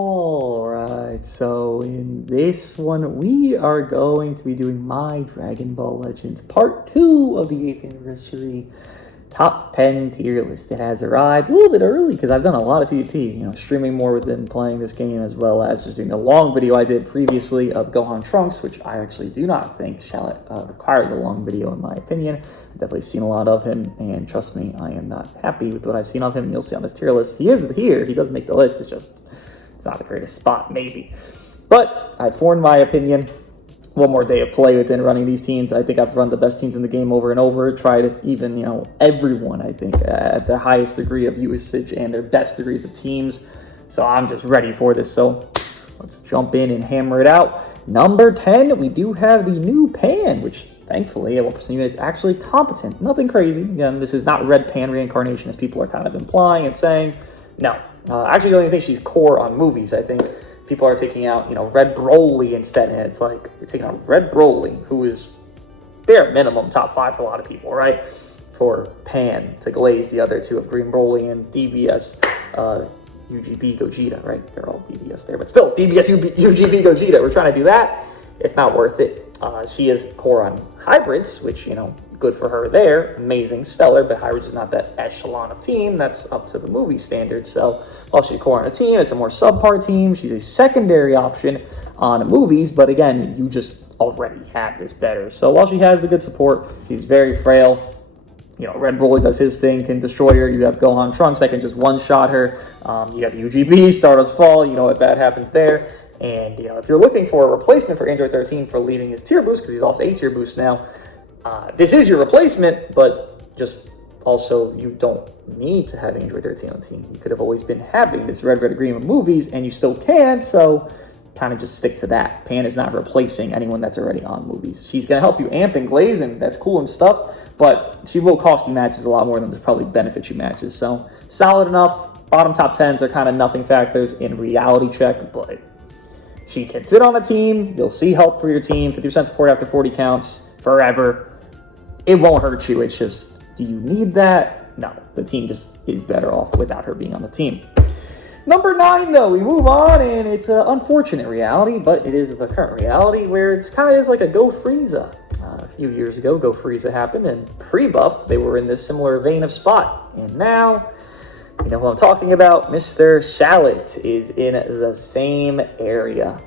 Alright, so in this one, we are going to be doing my Dragon Ball Legends Part 2 of the 8th Anniversary Top 10 tier list. It has arrived a little bit early because I've done a lot of PvP, streaming more than playing this game, as well as just doing a long video I did previously of Gohan Trunks, which I actually do not think Shallot requires a long video in my opinion. I've definitely seen a lot of him, and trust me, I am not happy with what I've seen of him. You'll see on this tier list. He is here, he does make the list, it's not the greatest spot, maybe. But I've formed my opinion. One more day of play within running these teams. I think I've run the best teams in the game over and over. Tried even, everyone, I think, at the highest degree of usage and their best degrees of teams. So I'm just ready for this. So let's jump in and hammer it out. Number 10, we do have the new Pan, which thankfully at 1% unit, it's actually competent. Nothing crazy. Again, this is not Red Pan reincarnation as people are kind of implying and saying. No. Actually, I don't even think she's core on movies. I think people are taking out, Red Broly instead, and it's like, you're taking out Red Broly, who is bare minimum top 5 for a lot of people, right? For Pan to glaze the other two of Green Broly and DBS UGB Gogeta, right? They're all DBS there, but still, DBS UGB Gogeta. We're trying to do that. It's not worth it. She is core on hybrids, which, good for her there. Amazing, stellar, but hybrids is not that echelon of team. That's up to the movie standards. So while she's core on a team, it's a more subpar team. She's a secondary option on movies, but again, you just already have this better. So while she has the good support, she's very frail. Red Broly does his thing, can destroy her. You have Gohan Trunks that can just one-shot her. You have UGB, Stardust Fall, if that happens there. And, if you're looking for a replacement for Android 13 for leaving his tier boost, because he's off 8 tier boost now, this is your replacement, but just also you don't need to have Android 13 on the team. You could have always been having this Red Green of movies, and you still can, so kind of just stick to that. Pan is not replacing anyone that's already on movies. She's going to help you amp and glaze, and that's cool and stuff, but she will cost you matches a lot more than there's probably benefit you matches. So solid enough. Bottom top 10s are kind of nothing factors in reality check, but she can fit on a team. You'll see help for your team. 50% support after 40 counts forever. It won't hurt you. It's just, do you need that? No, the team just is better off without her being on the team. Number 9, though, we move on, and it's an unfortunate reality, but it is the current reality where it's kind of is like a Go Frieza. A few years ago, Go Frieza happened, and pre-buff, they were in this similar vein of spot. And now, you know what I'm talking about? Mr. Shallot is in the same area.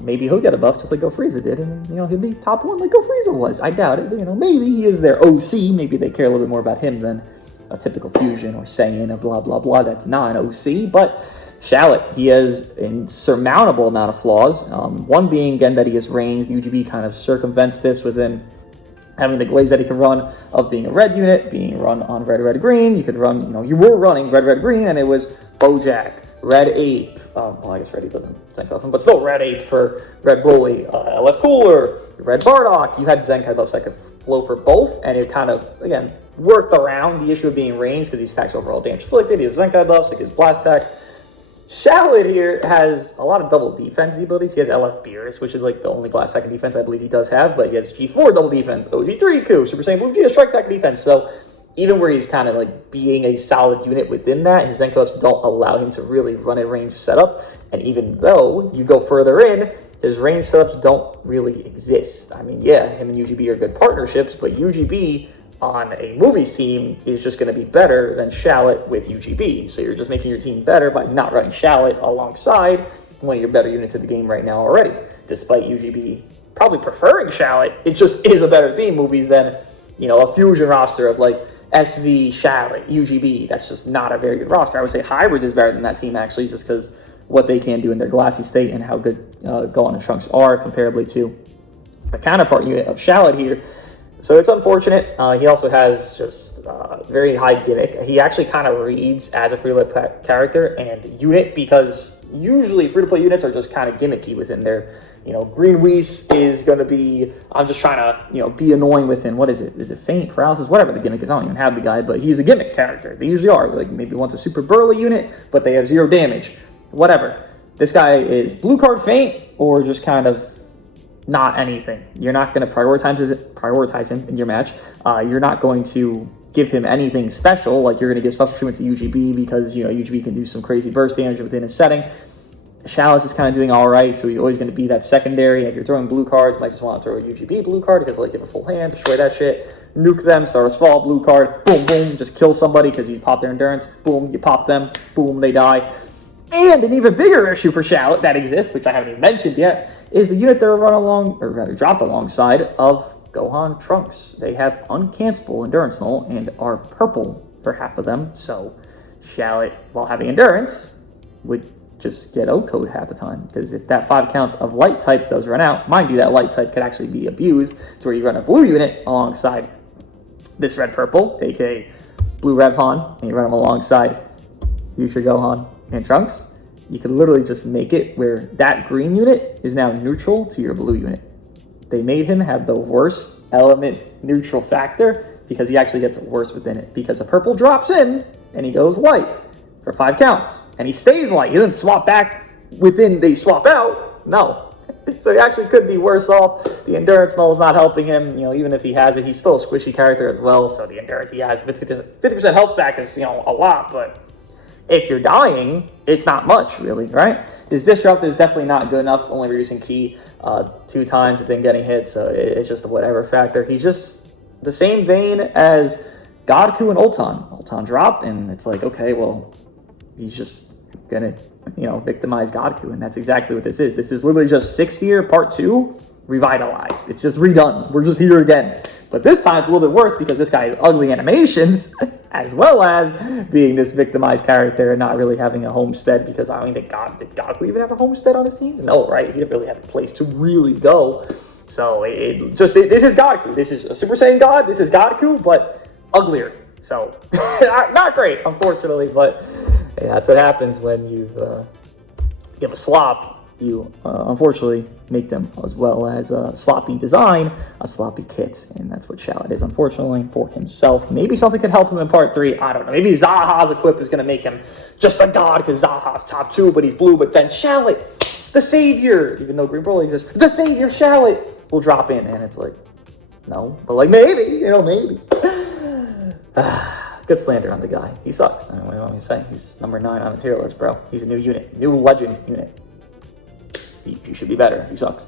Maybe he'll get a buff just like Go Frieza did, and he'll be top 1 like Go Frieza was. I doubt it, but maybe he is their OC. Maybe they care a little bit more about him than a typical Fusion or Saiyan or blah, blah, blah. That's not an OC, but Shallot, he has an insurmountable amount of flaws. One being, again, that he is ranged. UGB kind of circumvents this within having the glaze that he can run of being a red unit, being run on red-green. You could run, you were running red-green, and it was Bojack, Red Ape. Well, I guess Red Ape doesn't Zenkai buff him, but still Red Ape for Red Broly, LF Cooler, Red Bardock. You had Zenkai buffs that could flow for both, and it kind of, again, worked around the issue of being ranged because he stacks overall damage inflicted. He has Zenkai buffs, he gives Blast Tech. Shallot here has a lot of double defense abilities. He has LF Beerus, which is like the only blast attack defense I believe he does have, but he has G4 double defense, OG3 Coup, Super Saiyan Blue G, strike attack defense. So even where he's kind of like being a solid unit within that, his Zenkai buffs don't allow him to really run a range setup. And even though you go further in, his range setups don't really exist. I mean, yeah, him and UGB are good partnerships, but UGB on a movies team is just going to be better than Shallot with UGB. So you're just making your team better by not running Shallot alongside one of your better units of the game right now already. Despite UGB probably preferring Shallot, it just is a better team movies than, a fusion roster of like SV, Shallot, UGB. That's just not a very good roster. I would say Hybrid is better than that team actually, just because what they can do in their glassy state and how good Gohan and Trunks are comparably to the counterpart unit of Shallot here. So it's unfortunate. He also has just very high gimmick. He actually kind of reads as a free-to-play character and unit because usually free-to-play units are just kind of gimmicky within their, Green Whis is going to be, I'm just trying to, be annoying within, what is it? Is it Faint, Paralysis? Whatever the gimmick is. I don't even have the guy, but he's a gimmick character. They usually are. Like maybe one's a super burly unit, but they have 0 damage. Whatever. This guy is blue card Faint or just kind of not anything. You're not going to prioritize him in your match. You're not going to give him anything special, like you're going to give special treatment to UGB because, UGB can do some crazy burst damage within his setting. Shallot's just kind of doing all right, so he's always going to be that secondary. If you're throwing blue cards, you might just want to throw a UGB blue card because, like, you have a full hand, destroy that shit, nuke them, Stardust Fall, blue card, boom, boom, just kill somebody because you pop their endurance, boom, you pop them, boom, they die. And an even bigger issue for Shallot that exists, which I haven't even mentioned yet, is the unit they're run along, or rather dropped alongside of Gohan Trunks. They have uncancelable endurance null and are purple for half of them, so Shallot, while having endurance, would just get O-code half the time, because if that 5 counts of light type does run out, mind you, that light type could actually be abused to where you run a blue unit alongside this red-purple, aka blue Revhan, and you run them alongside future Gohan and Trunks, you could literally just make it where that green unit is now neutral to your blue unit. They made him have the worst element neutral factor because he actually gets worse within it, because the purple drops in and he goes light for 5 counts. And he stays light. He doesn't swap back within they swap out. No. So he actually could be worse off. The endurance null is not helping him. Even if he has it, he's still a squishy character as well. So the endurance he has, 50% health back is, a lot. But if you're dying, it's not much, really, right? His disrupt is definitely not good enough, only reducing ki 2 times and then getting hit. So it's just a whatever factor. He's just the same vein as Godku and Ulton. Ulton dropped, and it's like, okay, well, he's just gonna, victimize Godku, and that's exactly what this is. This is literally just 6th tier part 2 revitalized. It's just redone. We're just here again. But this time it's a little bit worse because this guy has ugly animations, as well as being this victimized character and not really having a homestead, because I don't think did Godku even have a homestead on his team? No, right? He didn't really have a place to really go. So this is Godku. This is a Super Saiyan God. This is Godku, but uglier. So not great, unfortunately, but that's what happens when you give a slop. You unfortunately make them, as well as a sloppy design, a sloppy kit, and that's what Shallot is, unfortunately, for himself. Maybe something could help him in part 3. I don't know. Maybe Zaha's equip is going to make him just a god because Zaha's top 2, but he's blue. But then Shallot, the savior, even though Green Broly exists, the savior Shallot will drop in, and it's like, no, but like maybe, maybe. Good slander on the guy. He sucks. I don't know what you want me to say. He's number 9 on the tier list, bro. He's a new unit, new legend unit. He should be better. He sucks.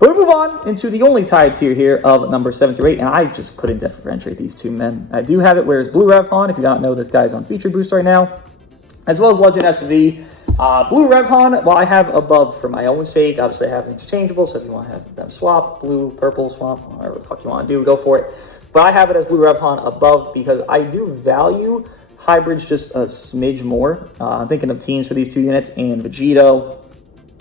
But we move on into the only tied tier here of number 7 through 8, and I just couldn't differentiate these two men. I do have it where it's Blue Revhan. If you don't know, this guy's on feature boost right now, as well as Legend SV. Blue Revhan, well, I have above for my own sake. Obviously, I have interchangeable, so if you want to have them swap, blue, purple, swap, whatever the fuck you want to do, go for it. But I have it as Blue Revhan above because I do value hybrids just a smidge more. I'm thinking of teams for these 2 units, and Vegito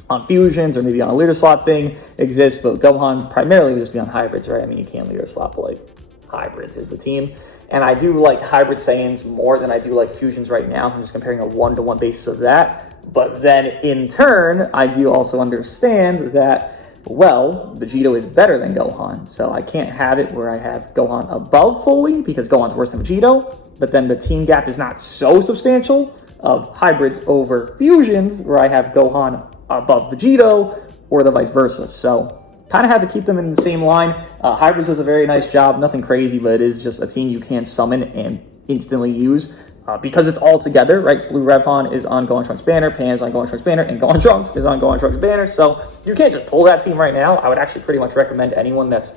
on fusions or maybe on a leader slot thing exists, but Gohan primarily would just be on hybrids, right? I mean, you can't leader slot, but like hybrids is the team. And I do like hybrid Saiyans more than I do like fusions right now. I'm just comparing a 1-to-1 basis of that. But then in turn, I do also understand that, well, Vegito is better than Gohan. So I can't have it where I have Gohan above fully because Gohan's worse than Vegito. But then the team gap is not so substantial of hybrids over fusions where I have Gohan above Vegito or the vice versa. So kind of had to keep them in the same line. Hybrids does a very nice job. Nothing crazy, but it is just a team you can summon and instantly use because it's all together, right? Blue Revhan is on Gohan Trunks banner, Pan is on Gohan Trunks banner, and Gohan Trunks is on Gohan Trunks banner. So you can't just pull that team right now. I would actually pretty much recommend anyone that's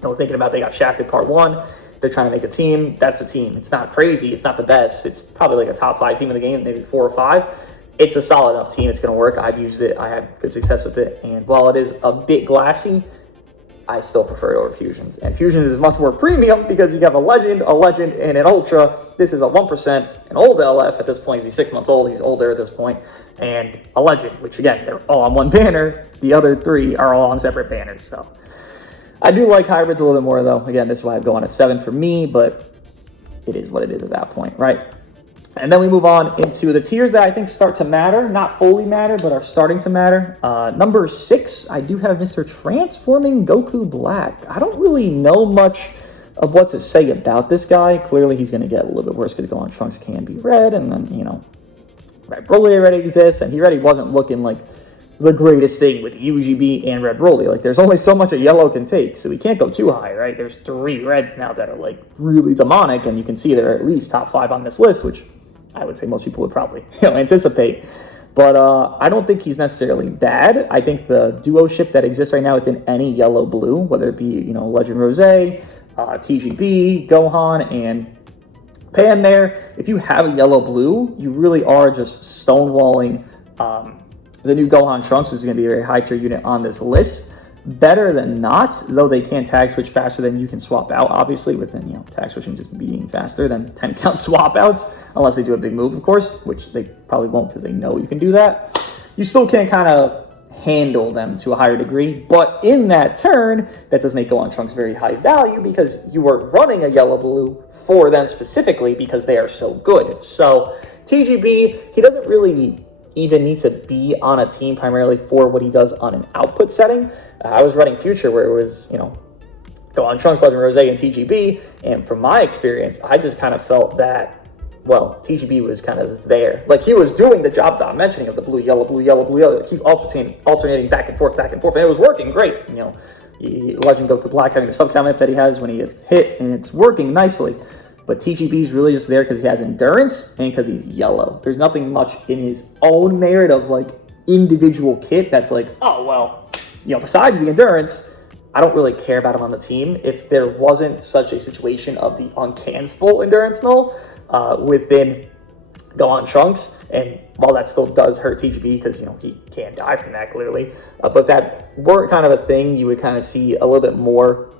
thinking about they got shafted part 1, they're trying to make a team. That's a team. It's not crazy. It's not the best. It's probably like a top 5 team in the game, maybe 4 or 5. It's a solid enough team. It's going to work. I've used it. I had good success with it. And while it is a bit glassy, I still prefer it over Fusions. And Fusions is much more premium because you have a Legend, and an Ultra. This is a 1%, an old LF at this point. He's 6 months old. He's older at this point. And a Legend, which again, they're all on one banner. The other 3 are all on separate banners. So I do like hybrids a little bit more, though. Again, this is why I've gone at 7 for me, but it is what it is at that point, right? And then we move on into the tiers that I think start to matter, not fully matter, but are starting to matter. Number 6, I do have Mr. Transforming Goku Black. I don't really know much of what to say about this guy. Clearly, he's going to get a little bit worse because Gohan Trunks can be red, and then, Red Broly already exists, and he already wasn't looking like the greatest thing with UGB and Red Broly. Like, there's only so much a yellow can take, so we can't go too high, right? There's 3 reds now that are, like, really demonic, and you can see they're at least top 5 on this list, which I would say most people would probably, anticipate. But I don't think he's necessarily bad. I think the duo ship that exists right now within any yellow-blue, whether it be, Legend Rose, TGB, Gohan, and Pan there, if you have a yellow-blue, you really are just stonewalling the new Gohan Trunks, which is going to be a very high tier unit on this list. Better than not, though they can tag switch faster than you can swap out, obviously, within, tag switching just being faster than 10 count swap outs, unless they do a big move, of course, which they probably won't because they know you can do that. You still can kind of handle them to a higher degree, but in that turn, that does make Gohan Trunks very high value because you are running a yellow-blue for them specifically because they are so good. So TGB, he doesn't really even need to be on a team primarily for what he does on an output setting. I was running Future where it was, Gohan Trunks, Legend Rose, and TGB, and from my experience, I just kind of felt that, well, TGB was kind of there. Like, he was doing the job that I'm mentioning of the blue, yellow, blue, yellow, blue, yellow, keep alternating back and forth, and it was working great. Legend Goku Black having the sub-comment that he has when he gets hit, and it's working nicely. But TGB is really just there because he has endurance and because he's yellow. There's nothing much in his own merit of, like, individual kit that's like, oh, well, besides the endurance, I don't really care about him on the team. If there wasn't such a situation of the uncancelable endurance null within Gohan Trunks, and while that still does hurt TGB because, he can die from that, clearly, but if that weren't kind of a thing, you would kind of see a little bit more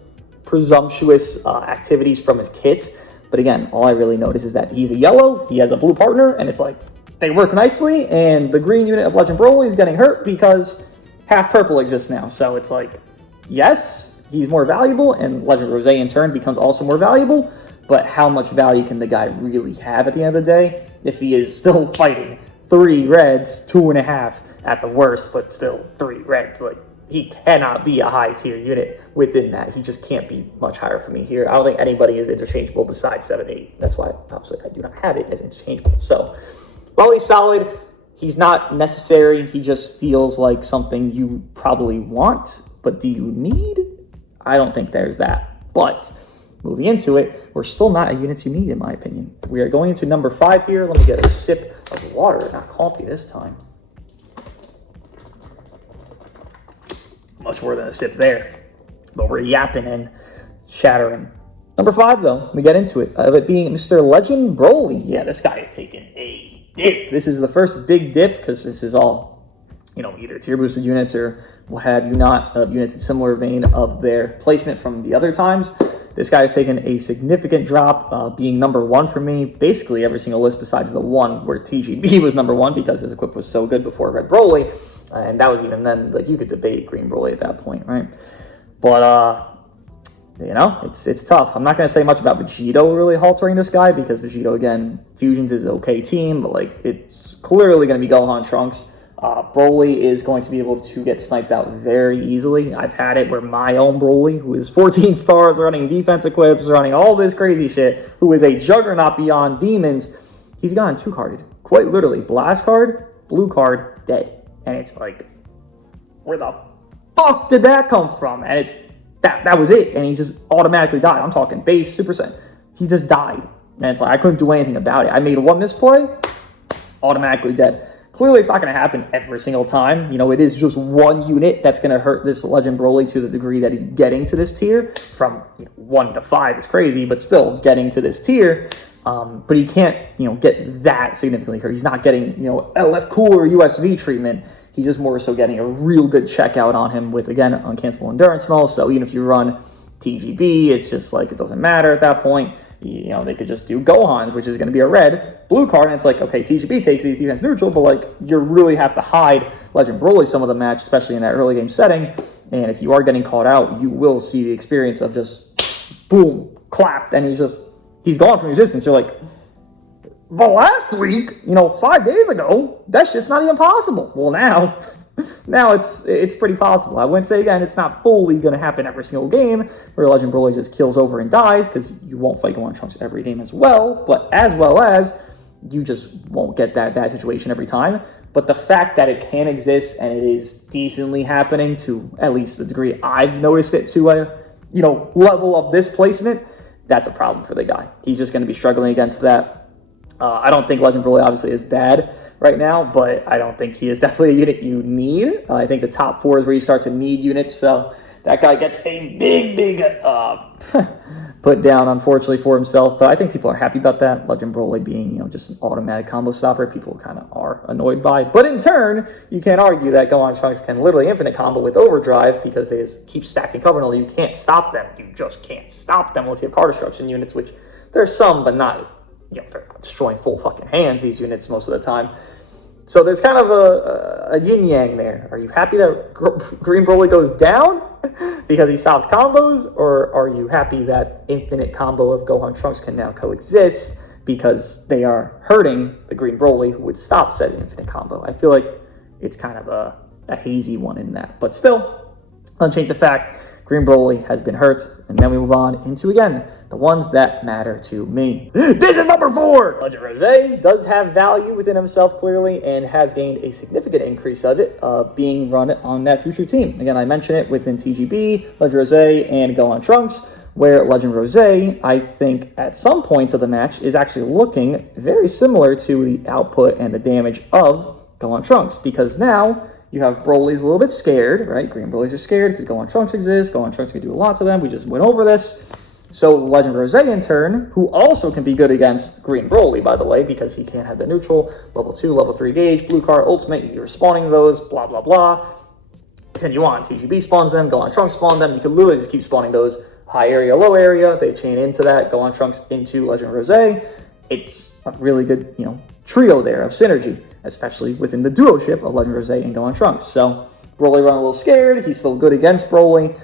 presumptuous activities from his kit. But again, all I really notice is that he's a yellow, he has a blue partner, and it's like, they work nicely, and the green unit of Legend Broly is getting hurt because half purple exists now. So it's like, yes, he's more valuable, and Legend Rose in turn becomes also more valuable, but how much value can the guy really have at the end of the day if he is still fighting 3 reds, 2.5 at the worst, but still 3 reds? Like, he cannot be a high tier unit within that. He just can't be much higher for me here. I don't think anybody is interchangeable besides 7-8. That's why, obviously, I do not have it as interchangeable. So, while he's solid, he's not necessary. He just feels like something you probably want, but do you need? I don't think there's that. But moving into it, we're still not a unit you need, in my opinion. We are going into number 5 here. Let me get a sip of water, not coffee this time. Much more than a sip there, but we're yapping and chattering. Number 5, though, we get into it, of it being Mr. Legend Broly. Yeah, this guy is taking a dip. This is the first big dip because this is all, either tier boosted units or what have you not, of units in similar vein of their placement from the other times. This guy has taken a significant drop, being number 1 for me, basically every single list besides the one where TGB was number 1 because his equip was so good before Red Broly. And that was even then, like, you could debate Green Broly at that point, right? But, it's tough. I'm not going to say much about Vegito really haltering this guy because Vegito, again, Fusions is an okay team, but, like, it's clearly going to be Gohan Trunks. Broly is going to be able to get sniped out very easily. I've had it where my own Broly, who is 14 stars, running defense equips, running all this crazy shit, who is a juggernaut beyond demons, he's gotten 2-carded. Quite literally. Blast card, blue card, dead. And it's like, where the fuck did that come from? And that was it. And he just automatically died. I'm talking base, Super Saiyan. He just died. And it's like, I couldn't do anything about it. I made one misplay, automatically dead. Clearly, it's not going to happen every single time. It is just one unit that's going to hurt this Legend Broly to the degree that he's getting to this tier. From 1 to 5 is crazy, but still getting to this tier. But he can't, get that significantly hurt. He's not getting, LF Cool or USV treatment. He's just more so getting a real good checkout on him with, again, uncancelable endurance null. So even if you run TGB, it's just like, it doesn't matter at that point. They could just do Gohan's, which is going to be a red, blue card, and it's like, okay, TGB takes these defense neutral, but, like, you really have to hide Legend Broly some of the match, especially in that early game setting. And if you are getting caught out, you will see the experience of just, boom, clapped, and he's gone from existence. You're like, but last week, 5 days ago, that shit's not even possible. Well, now it's pretty possible. I wouldn't say, again, it's not fully going to happen every single game where Legend Broly just kills over and dies, because you won't fight Gohan Trunks every game as well as you just won't get that bad situation every time. But the fact that it can exist and it is decently happening to at least the degree I've noticed it to a level of this placement, that's a problem for the guy. He's just going to be struggling against that. I don't think Legend Broly obviously is bad right now, but I don't think he is definitely a unit you need. I think the top 4 is where you start to need units, so that guy gets a big put down, unfortunately, for himself. But I think people are happy about that. Legend Broly being, just an automatic combo stopper, people kind of are annoyed by. But in turn, you can't argue that Gohan Trunks can literally infinite combo with Overdrive because they just keep stacking cover, and you can't stop them. You just can't stop them unless you have card destruction units, which there's some, but not, they're not destroying full fucking hands, these units, most of the time. So there's kind of a yin-yang there. Are you happy that Green Broly goes down because he stops combos? Or are you happy that infinite combo of Gohan Trunks can now coexist because they are hurting the Green Broly who would stop said infinite combo? I feel like it's kind of a hazy one in that. But still, unchanged the fact, Green Broly has been hurt. And then we move on into, again, the ones that matter to me. This is number 4! Legend Rosé does have value within himself, clearly, and has gained a significant increase of it, being run on that future team. Again, I mentioned it within TGB, Legend Rosé, and Gohan Trunks, where Legend Rosé, I think, at some points of the match, is actually looking very similar to the output and the damage of Gohan Trunks, because now you have Broly's a little bit scared, right? Green Broly's are scared because Gohan Trunks exists. Gohan Trunks can do a lot to them. We just went over this. So Legend Rosé, in turn, who also can be good against Green Broly, by the way, because he can't have the neutral, level 2, level 3 gauge, blue card, ultimate, you're spawning those, blah, blah, blah. Continue on. TGB spawns them, Gohan Trunks spawn them. You can literally just keep spawning those high area, low area. They chain into that, Gohan Trunks into Legend Rosé. It's a really good, trio there of synergy, especially within the duo-ship of Legend Rosé and Gohan Trunks. So Broly run a little scared. He's still good against Broly.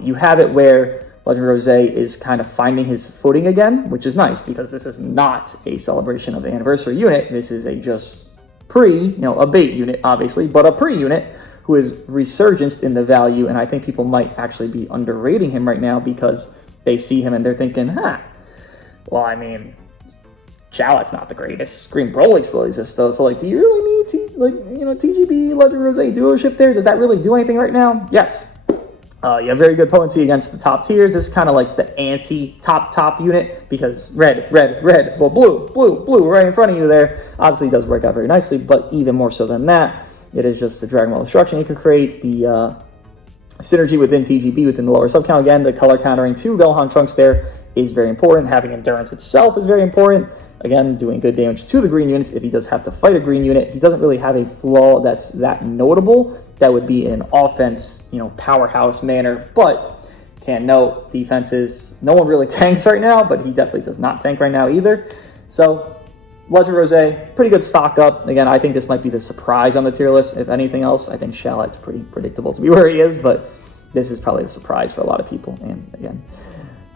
You have it where Legend Rosé is kind of finding his footing again, which is nice because this is not a celebration of the anniversary unit. This is a just a bait unit, obviously, but a pre-unit who is resurgence in the value. And I think people might actually be underrating him right now because they see him and they're thinking, Shallot's not the greatest. Green Broly still exists though. So do you really need TGB Legend Rosé duo-ship there? Does that really do anything right now? Yes. You have very good potency against the top tiers. This is kind of like the anti-top unit because red, well, blue right in front of you there. Obviously, it does work out very nicely, but even more so than that, it is just the Dragon Ball destruction you can create, the synergy within TGB, within the lower sub-count. Again, the color countering to Gohan Trunks there is very important. Having endurance itself is very important. Again, doing good damage to the green units. If he does have to fight a green unit, he doesn't really have a flaw that's that notable. That would be an offense, powerhouse manner. But can't note defenses. No one really tanks right now, but he definitely does not tank right now either. So Legend Rosé, pretty good stock up. Again, I think this might be the surprise on the tier list. If anything else, I think Shallot's pretty predictable to be where he is, but this is probably the surprise for a lot of people. And again,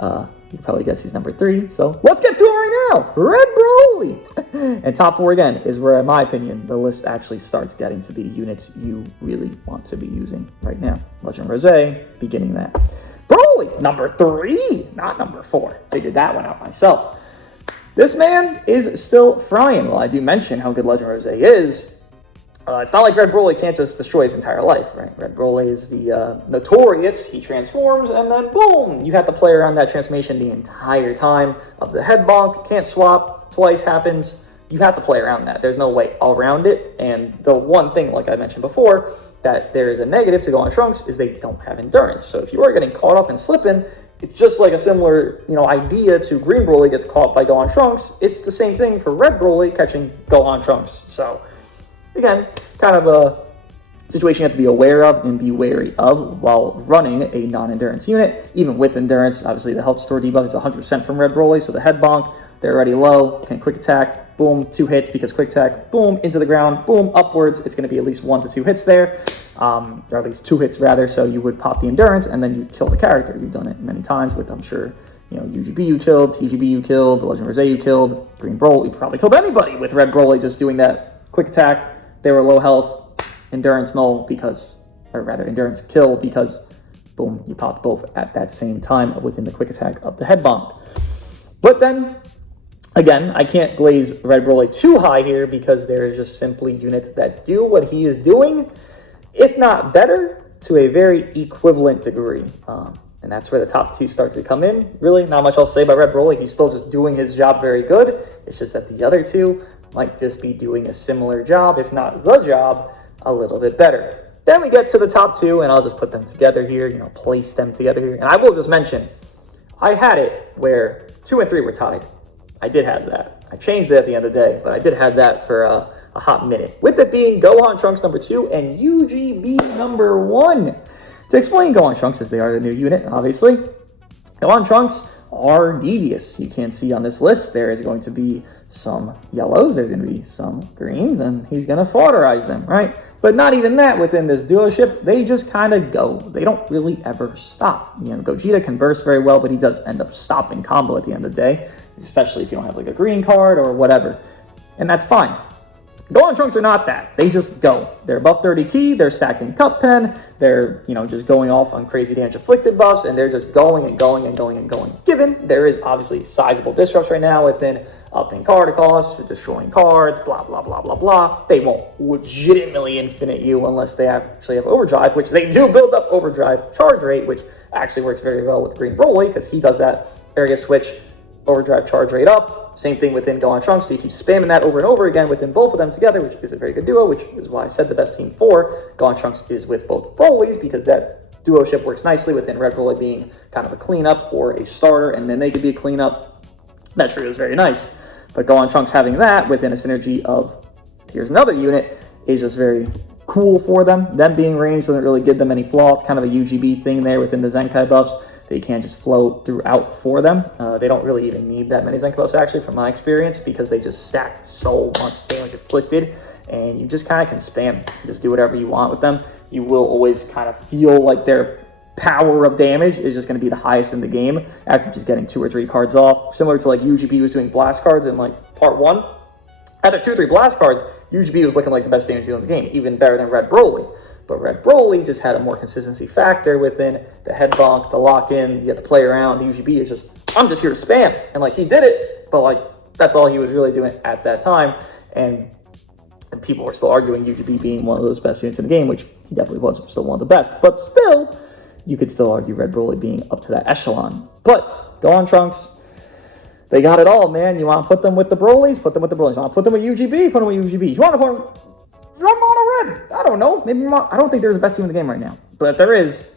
you can probably guess he's number 3. So let's get to him right now. Red Broly. And top 4 again is where, in my opinion, the list actually starts getting to be units you really want to be using right now. Legend Rosé, beginning that. Broly, number 3, not number 4. Figured that one out myself. This man is still frying. Well, I do mention how good Legend Rosé is. It's not like Red Broly can't just destroy his entire life, right? Red Broly is the notorious, he transforms, and then boom! You have to play around that transformation the entire time of the head bonk, can't swap, twice happens. You have to play around that. There's no way around it, and the one thing, like I mentioned before, that there is a negative to Gohan Trunks is they don't have endurance. So if you are getting caught up and slipping, it's just like a similar, idea to Green Broly gets caught by Gohan Trunks. It's the same thing for Red Broly catching Gohan Trunks. So again, kind of a situation you have to be aware of and be wary of while running a non-endurance unit. Even with endurance, obviously the health store debuff is 100% from Red Broly, so the head bonk, they're already low, can quick attack, boom, 2 hits because quick attack, boom, into the ground, boom, upwards. It's going to be at least 1 to 2 hits there, or at least 2 hits rather, so you would pop the endurance and then you kill the character. You've done it many times with, I'm sure, UGB you killed, TGB you killed, Legend Rosé you killed, Green Broly, you probably killed anybody with Red Broly just doing that quick attack. They were low health, endurance null endurance kill because, boom, you popped both at that same time within the quick attack of the head bonk. But then, Again, I can't glaze Red Broly too high here because there is just simply units that do what he is doing, if not better, to a very equivalent degree. And that's where the top two start to come in. Really, not much else to say about Red Broly. He's still just doing his job very good. It's just that the other two might just be doing a similar job, if not the job, a little bit better. Then we get to the top two, and I'll just put them together here, place them together here. And I will just mention, I had it where 2 and 3 were tied. I did have that. I changed it at the end of the day, but I did have that for a hot minute. With it being Gohan Trunks number 2 and UGB number 1. To explain Gohan Trunks, as they are the new unit, obviously, Gohan Trunks are devious. You can see on this list, there is going to be some yellows, there's going to be some greens, and he's going to foderize them, right? But not even that within this duo ship, they just kind of go. They don't really ever stop. Gogeta can burst very well, but he does end up stopping combo at the end of the day, especially if you don't have like a green card or whatever. And that's fine. Gohan Trunks are not that. They just go. They're buff 30 key, they're stacking Cup Pen, they're, just going off on crazy damage afflicted buffs, and they're just going and going and going and going. Given there is obviously sizable disrupts right now within upping card costs, destroying cards, blah, blah, blah, blah, blah. They won't legitimately infinite you unless they actually have overdrive, which they do build up overdrive charge rate, which actually works very well with Green Broly because he does that area switch overdrive charge rate up. Same thing within Gohan Trunks, so you keep spamming that over and over again within both of them together, which is a very good duo, which is why I said the best team for Gohan Trunks is with both Brolys, because that duo ship works nicely within Red Broly being kind of a cleanup or a starter, and then they could be a cleanup. That trio is very nice. But Gohan Trunks having that within a synergy of here's another unit is just very cool for them. Them being ranged doesn't really give them any flaw. It's kind of a UGB thing there within the Zenkai buffs. They can just flow throughout for them. They don't really even need that many Zenkai buffs, actually, from my experience, because they just stack so much damage inflicted, and you just kind of can spam. Just do whatever you want with them. You will always kind of feel like their power of damage is just going to be the highest in the game after just getting 2 or 3 cards off. Similar to like UGB was doing blast cards in like part 1. After 2 or 3 blast cards, UGB was looking like the best damage dealer in the game, even better than Red Broly. But Red Broly just had a more consistency factor within the head bonk, the lock-in, you have to play around. UGB is just, I'm just here to spam. And like he did it, but like that's all he was really doing at that time. And people were still arguing UGB being one of those best units in the game, which he definitely was still one of the best. But still, you could still argue Red Broly being up to that echelon. But Gohan Trunks, they got it all, man. You want to put them with the Brolys? Put them with the Brolys. You want to put them with UGB? Put them with UGB. You want to put them... Run Mono Red. I don't know. Maybe I don't think there's the best team in the game right now. But if there is,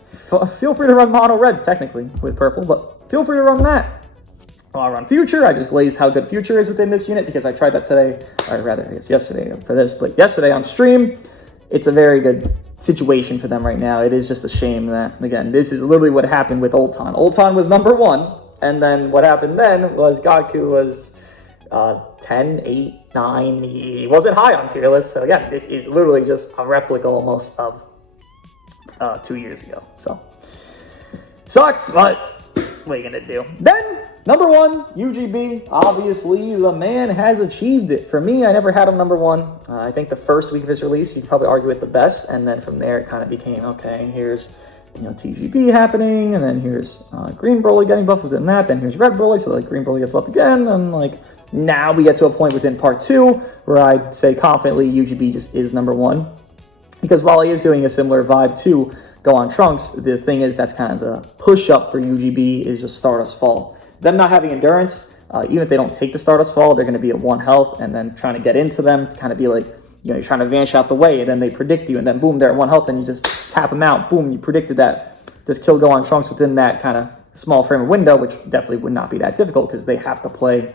feel free to run Mono Red, technically, with purple. But feel free to run that. I'll run Future. I just glazed how good Future is within this unit because I tried that today. Or rather, I guess yesterday for this. But yesterday on stream, it's a very good situation for them right now. It is just a shame that, again, this is literally what happened with Ultan. Ultan was number 1. And then what happened then was Goku was 10, 8, 9. He wasn't high on tier list. So again, this is literally just a replica almost of 2 years ago. So sucks, but what are you gonna do? Then number 1, UGB. Obviously, the man has achieved it. For me, I never had him number 1. I think the first week of his release, you could probably argue it the best, and then from there, it kind of became okay. Here's TGB happening, and then here's Green Broly getting buffed within that. Then here's Red Broly, so like Green Broly gets buffed again, and like now we get to a point within part 2 where I'd say confidently UGB just is number 1, because while he is doing a similar vibe to Gohan Trunks, the thing is that's kind of the push up for UGB is just Stardust Fall. Them not having endurance, even if they don't take the Stardust Fall, they're going to be at 1 health, and then trying to get into them, kind of be like, you're trying to vanish out the way, and then they predict you, and then boom, they're at 1 health, and you just tap them out. Boom, you predicted that. Just kill Gohan Trunks within that kind of small frame of window, which definitely would not be that difficult because they have to play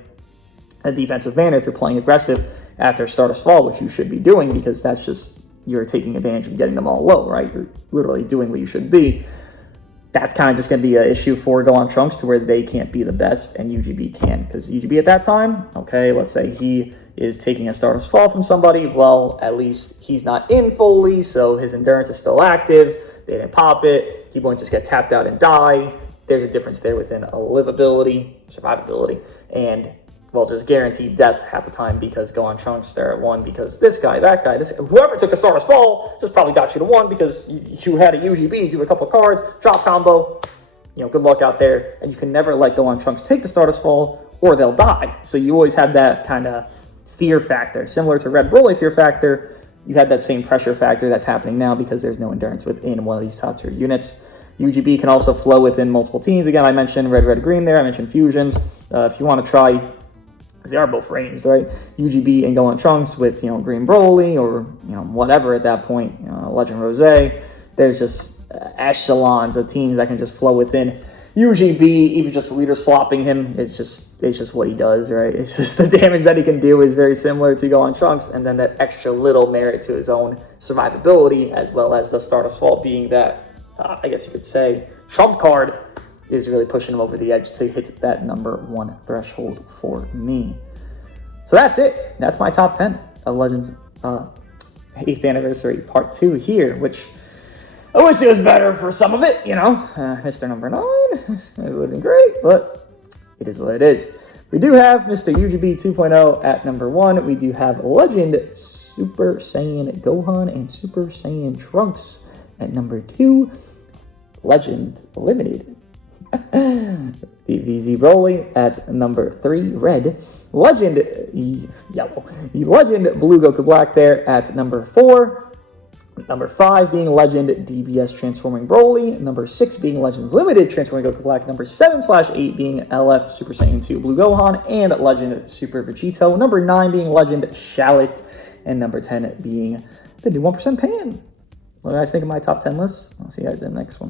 a defensive manner if you're playing aggressive after Stardust Fall, which you should be doing because that's just, you're taking advantage of getting them all low, right? You're literally doing what you should be. That's kind of just going to be an issue for Gohan Trunks to where they can't be the best and UGB can, because UGB at that time, okay, let's say he is taking a Stardust Fall from somebody, well, at least he's not in fully, so his endurance is still active. They didn't pop it. He won't just get tapped out and die. There's a difference there within a livability, survivability, and, well, just guaranteed death half the time because Gohan Trunks there at 1 because this guy, that guy, whoever took the Stardust Fall just probably got you to 1 because you had a UGB, do a couple of cards, drop combo, good luck out there. And you can never let Gohan Trunks take the Stardust Fall or they'll die. So you always have that kind of fear factor. Similar to Red Broly fear factor, you had that same pressure factor that's happening now because there's no endurance within one of these top tier units. UGB can also flow within multiple teams. Again, I mentioned red, red, green there. I mentioned fusions. If you want to try, because they are both ranged, right? UGB and Gohan Trunks with, Green Broly or, whatever at that point, Legend Rose. There's just echelons of teams that can just flow within. UGB, even just leader slopping him, it's just what he does, right? It's just the damage that he can do is very similar to Gohan Trunks, and then that extra little merit to his own survivability, as well as the Stardust Fault being that, I guess you could say, trump card is really pushing him over the edge to hit that number 1 threshold for me. So that's it. That's my top 10 of Legends 8th Anniversary Part 2 here, which I wish it was better for some of it, Mr. Number 9, it would have been great, but it is what it is. We do have Mr. UGB 2.0 at number 1. We do have Legend Super Saiyan Gohan and Super Saiyan Trunks at number 2. Legend Limited DBZ Broly at number 3. Red. Legend Yellow. Legend Blue Goku Black there at number 4. Number 5 being Legend DBS Transforming Broly. Number 6 being Legends Limited Transforming Goku Black. Number 7/8 being LF Super Saiyan 2 Blue Gohan and Legend Super Vegito. Number 9 being Legend Shallot. And number 10 being the new 1% Pan. What do you guys think of my top 10 list? I'll see you guys in the next one.